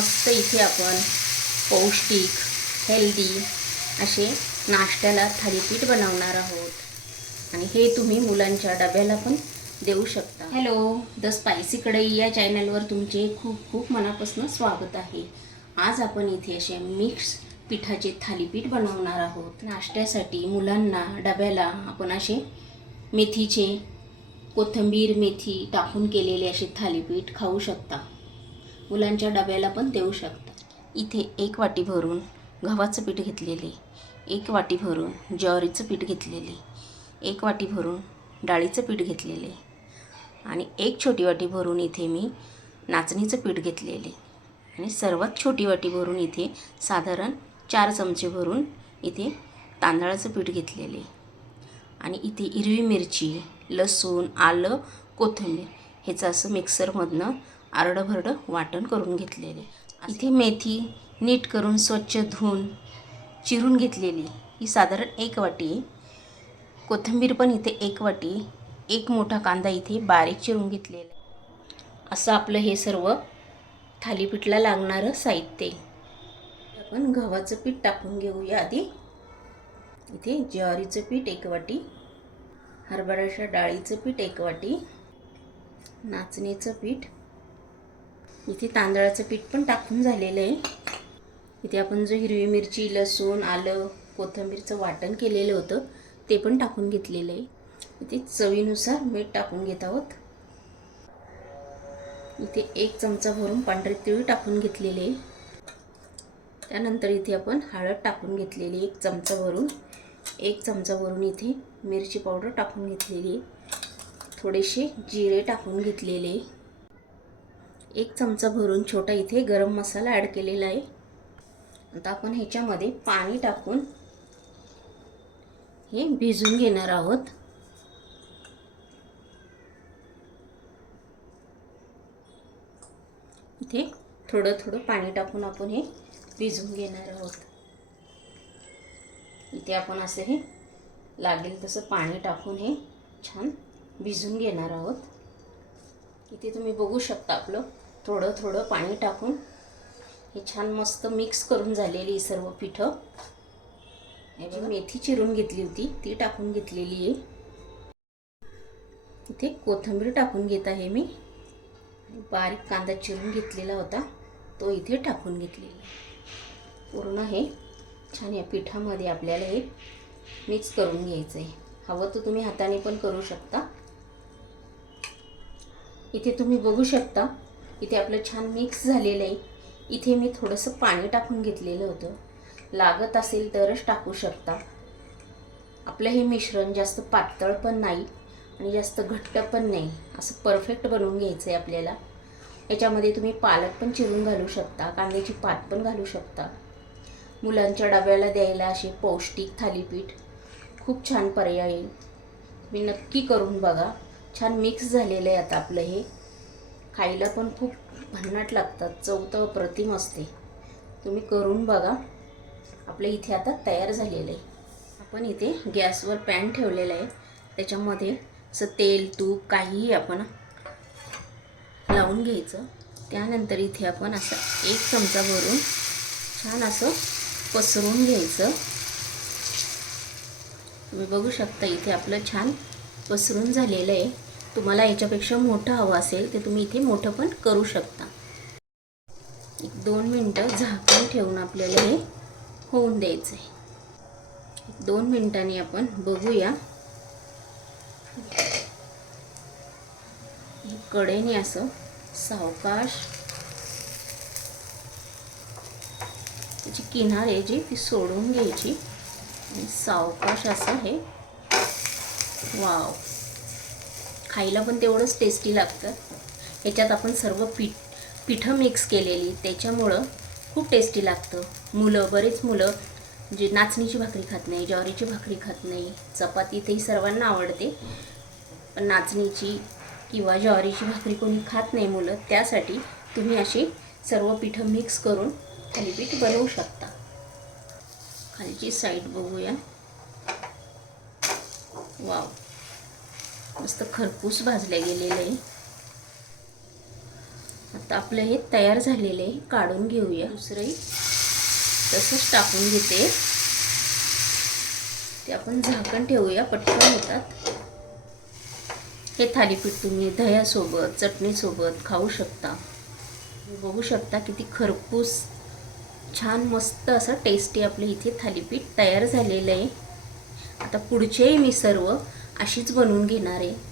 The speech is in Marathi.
मस्त इथे आपण पौष्टिक हेल्दी असे नाश्त्याला थालीपीठ बनवणार आहोत. आणि हे तुम्ही मुलांच्या डब्याला पण देऊ शकता. हॅलो द स्पायसी कढई या चॅनलवर तुमचे खूप खूप मनापासून स्वागत आहे. आज आपण इथे असे मिक्स पिठाचे थालीपीठ बनवणार आहोत. नाश्त्यासाठी मुलांना डब्याला आपण असे मेथीचे कोथिंबीर मेथी टाकून केलेले असे थालीपीठ खाऊ शकता. मुलांच्या डब्याला पण देऊ शकता. इथे एक वाटी भरून गव्हाचं पीठ घेतलेले एक वाटी भरून ज्वारीचं पीठ घेतलेले एक वाटी भरून डाळीचं पीठ घेतलेले आणि एक छोटी वाटी भरून इथे मी नाचणीचं पीठ घेतलेले. आणि सर्वात छोटी वाटी भरून इथे साधारण चार चमचे भरून इथे तांदळाचं पीठ घेतलेले. आणि इथे हिरवी मिरची लसूण आलं कोथिंबीर ह्याचं असं मिक्सरमधनं आरडंभरडं वाटण करून घेतलेले. इथे मेथी नीट करून स्वच्छ धुवून चिरून घेतलेली. ही साधारण एक वाटी कोथिंबीर पण इथे एक वाटी एक मोठा कांदा इथे बारीक चिरून घेतलेला आहे. असं आपलं हे सर्व थालीपीठला लागणारं साहित्य आपण गव्हाचं पीठ टाकून घेऊया आधी. इथे ज्वारीचं पीठ एक वाटी हरभऱ्याच्या डाळीचं पीठ एक वाटी नाचणीचं पीठ इथे तांदळाचं पीठ पण टाकून झालेलं आहे. इथे आपण जो हिरवी मिरची लसूण आलं कोथिंबीरचं वाटण केलेलं होतं ते पण टाकून घेतलेलं आहे. इथे चवीनुसार मीठ टाकून घेत आहोत. इथे एक चमचा भरून पांढरे तिळ टाकून घेतलेले आहे. त्यानंतर इथे आपण हळद टाकून घेतलेली एक चमचा भरून. एक चमचा भरून इथे मिरची पावडर टाकून घेतलेली आहे. थोडेसे जिरे टाकून घेतलेले एक चमचा भरून छोटा इथे गरम मसाला ॲड केलेला आहे. आता आपण ह्याच्यामध्ये पाणी टाकून हे भिजून घेणार आहोत. इथे थोडं थोडं पाणी टाकून आपण हे भिजून घेणार आहोत. इथे आपण असं हे लागेल तसं पाणी टाकून हे छान भिजून घेणार आहोत. इथे तुम्ही बघू शकता आपलं थोडं थोडं पाणी टाकून हे छान मस्त मिक्स करून झालेली आहे सर्व पिठं. हे मेथी चिरून घेतली होती ती टाकून घेतलेली आहे. इथे कोथिंबीर टाकून घेत आहे मी. बारीक कांदा चिरून घेतलेला होता तो इथे टाकून घेतलेला पूर्ण हे छान या पिठामध्ये आपल्याला हे मिक्स करून घ्यायचं आहे. हवं तर तुम्ही हाताने पण करू शकता. इथे तुम्ही बघू शकता इथे आपलं छान मिक्स झालेलं आहे. इथे मी थोडंसं पाणी टाकून घेतलेलं होतं. लागत असेल तरच टाकू शकता. आपलं हे मिश्रण जास्त पातळ पण नाही आणि जास्त घट्ट पण नाही. असं परफेक्ट बनवून घ्यायचं आहे आपल्याला. याच्यामध्ये तुम्ही पालक पण चिरून घालू शकता कांद्याची पात पण घालू शकता. मुलांच्या डब्याला द्यायला असे पौष्टिक थालीपीठ खूप छान पर्याय आहे. तुम्ही नक्की करून बघा. छान मिक्स झालेलं आहे आता आपलं हे. खायला पण खूप भन्नाट लागतात. चव तर अप्रतिम असते. तुम्ही करून बघा. आपलं इथे आता तयार झालेलं आहे. आपण इथे गॅसवर पॅन ठेवलेला आहे. त्याच्यामध्ये असं तेल तूप काहीही आपण लावून घ्यायचं. त्यानंतर इथे आपण असं एक चमचा भरून छान असं पसरून घ्यायचं. तुम्ही बघू शकता इथे आपलं छान पसरून झालेलं आहे. तुम्हाला याच्यापेक्षा मोठं हवं असेल तर तुम्ही इथे मोठं पण करू शकता. एक दोन मिनटं झाकून ठेवून आपल्याला हे होऊन द्यायचं आहे दोन मिनिटांनी आपण बघूया. कडेने असं सावकाश त्याची किनारे आहे जी ती सोडून घ्यायची आणि सावकाश असं हे वाव. खायला पण तेवढंच टेस्टी लागतं. ह्याच्यात आपण सर्व पीठ पिठं मिक्स केलेली त्याच्यामुळं खूप टेस्टी लागतं. मुलं बरेच मुलं जे नाचणीची भाकरी खात नाही ज्वारीची भाकरी खात नाही चपाती तेही सर्वांना आवडते. पण नाचणीची किंवा ज्वारीची भाकरी कोणी खात नाही मुलं त्यासाठी तुम्ही अशी सर्व पिठं मिक्स करून थालीपीठ बनवू शकता. खालची साईड बघूया. वाव मस्त खरपूस भाजल्या गेलेलं. आहे तर आपलं हे तयार झालेलं आहे काढून घेऊया. दुसरंही. तसंच टाकून घेते. ते आपण झाकण ठेवूया पटकन होतात. हे थालीपीठ तुम्ही दह्यासोबत चटणीसोबत खाऊ शकता. बघू शकता किती खरपूस छान मस्त असं टेस्टी आपलं इथे थालीपीठ तयार झालेलं आहे. आता पुढचेही मी सर्व अशीच बनवून घेणार आहे.